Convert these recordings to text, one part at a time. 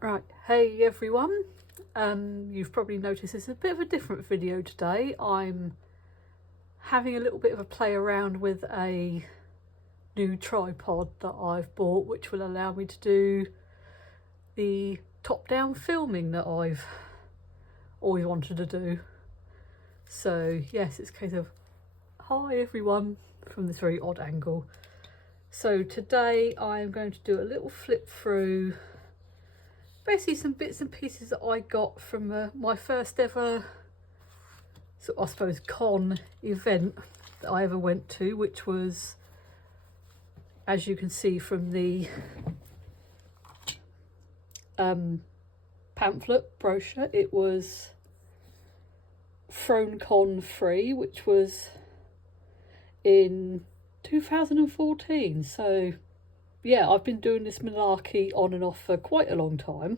Right, hey everyone. You've probably noticed it's a bit of a different video today. I'm having a little bit of a play around with a new tripod that I've bought, which will allow me to do the top-down filming that I've always wanted to do. So yes, it's a case of hi everyone from this very odd angle. So today I'm going to do a little flip through basically some bits and pieces that I got from my first ever, I suppose, con event that I ever went to, which was, as you can see from the pamphlet brochure, it was ThroneCon 3, which was in 2014. So yeah, I've been doing this malarkey on and off for quite a long time.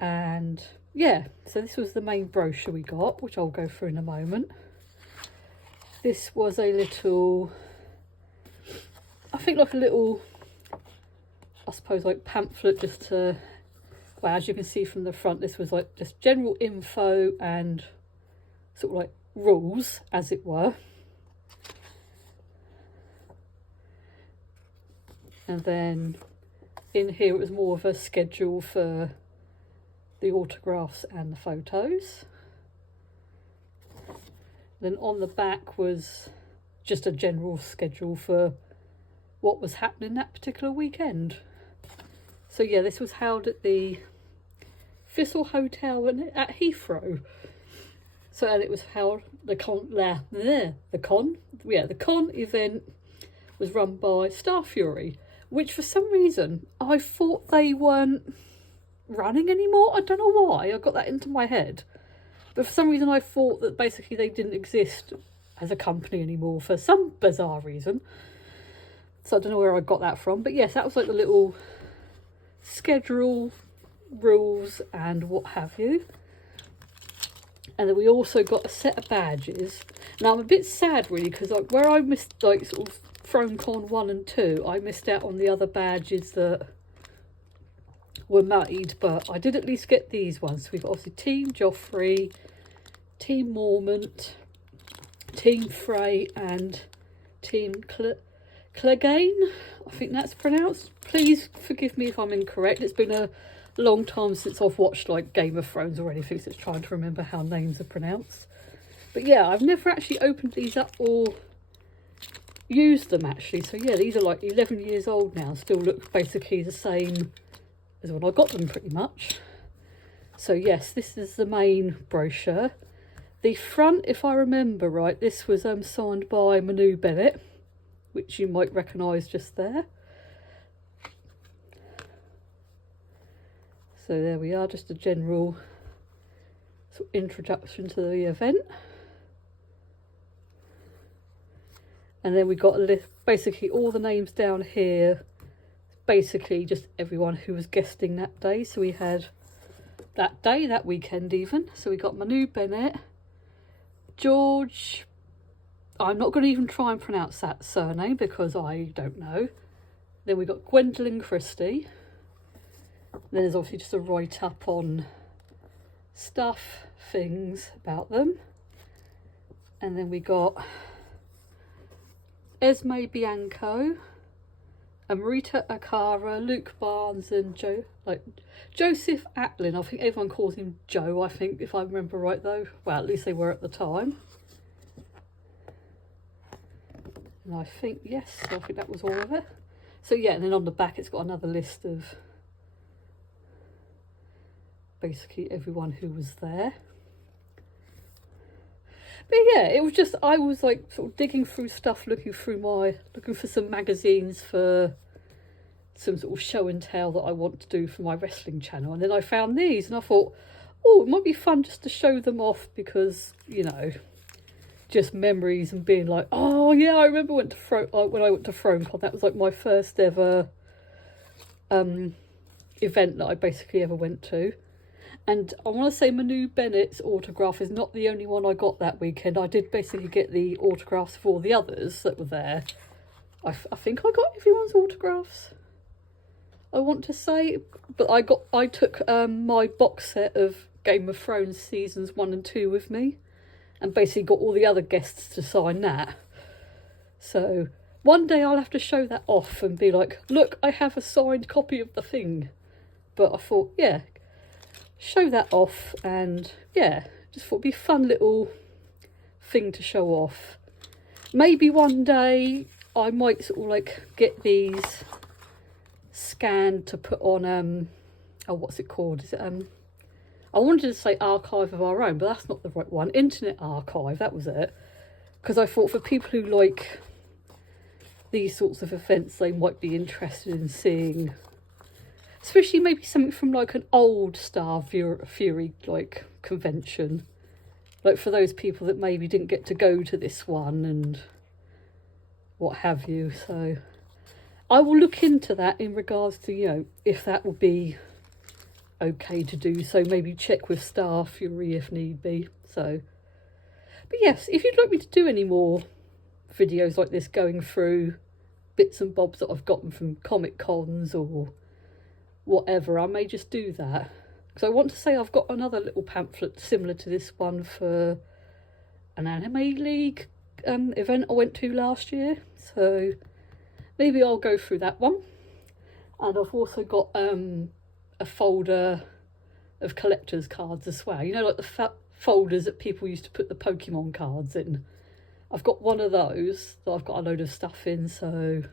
And yeah, so this was the main brochure we got, which I'll go through in a moment. This was a little, I think like a little, I suppose like pamphlet, just to, well, as you can see from the front, this was like just general info and sort of like rules, as it were. And then in here it was more of a schedule for the autographs and the photos. Then on the back was just a general schedule for what was happening that particular weekend. So yeah, this was held at the Thistle Hotel at Heathrow. So, and it was held, the con event was run by Star Fury, which for some reason I thought they weren't running anymore. I don't know why I got that into my head, but for some reason I thought that basically they didn't exist as a company anymore for some bizarre reason. So I don't know where I got that from, but yes, that was like the little schedule, rules and what have you. And then we also got a set of badges. Now I'm a bit sad really, because like where I missed like sort of ThroneCon 1 and 2, I missed out on the other badges that were made, but I did at least get these ones. So we've got obviously Team Joffrey, Team Mormont, Team Frey and Team Clegane, I think that's pronounced. Please forgive me if I'm incorrect. It's been a long time since I've watched like Game of Thrones or anything, so it's trying to remember how names are pronounced. But yeah, I've never actually opened these up or used them actually. So yeah, these are like 11 years old now, still look basically the same as when I got them pretty much. So yes, this is the main brochure. The front, if I remember right, this was signed by Manu Bennett, which you might recognise just there. So there we are, just a general sort of introduction to the event. And then we got a list, basically all the names down here, basically just everyone who was guesting that day. So we had that day, that weekend even. So we got Manu Bennett, George, I'm not going to even try and pronounce that surname because I don't know. Then we got Gwendoline Christie. Then there's obviously just a write-up on stuff, things about them. And then we got Esme Bianco, Amrita Akara, Luke Barnes and Joseph Atlin. I think everyone calls him Joe, I think, if I remember right though. Well, at least they were at the time. And I think, yes, I think that was all of it. So yeah, and then on the back it's got another list of basically everyone who was there. But yeah, it was just, I was like sort of digging through stuff, looking for some magazines for some sort of show and tell that I want to do for my wrestling channel. And then I found these and I thought, oh, it might be fun just to show them off because, you know, just memories and being like, oh yeah, I remember when I went to ThroneCon. That was like my first ever event that I basically ever went to. And I want to say Manu Bennett's autograph is not the only one I got that weekend. I did basically get the autographs for all the others that were there. I think I got everyone's autographs. I want to say. But I took my box set of Game of Thrones seasons 1 and 2 with me, and basically got all the other guests to sign that. So one day I'll have to show that off and be like, look, I have a signed copy of The Thing. But I thought, yeah, show that off, and yeah, just thought it'd be a fun little thing to show off. Maybe one day I might sort of like get these scanned to put on oh, what's it called? Is it I wanted to say Archive of Our Own, but that's not the right one. Internet Archive, that was it. Because I thought for people who like these sorts of events, they might be interested in seeing, especially maybe something from like an old Star Fury like convention. Like for those people that maybe didn't get to go to this one and what have you. So I will look into that in regards to, you know, if that will be okay to do. So maybe check with Star Fury if need be. So, but yes, if you'd like me to do any more videos like this going through bits and bobs that I've gotten from Comic Cons or whatever, I may just do that. Because I want to say I've got another little pamphlet similar to this one for an Anime League event I went to last year. So maybe I'll go through that one. And I've also got a folder of collector's cards as well. You know, like the folders that people used to put the Pokemon cards in. I've got one of those that I've got a load of stuff in, so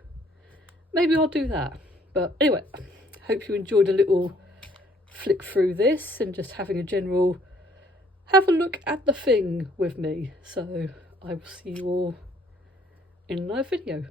maybe I'll do that. But anyway, hope you enjoyed a little flick through this and just having a general have a look at The Thing with me. So I will see you all in another video.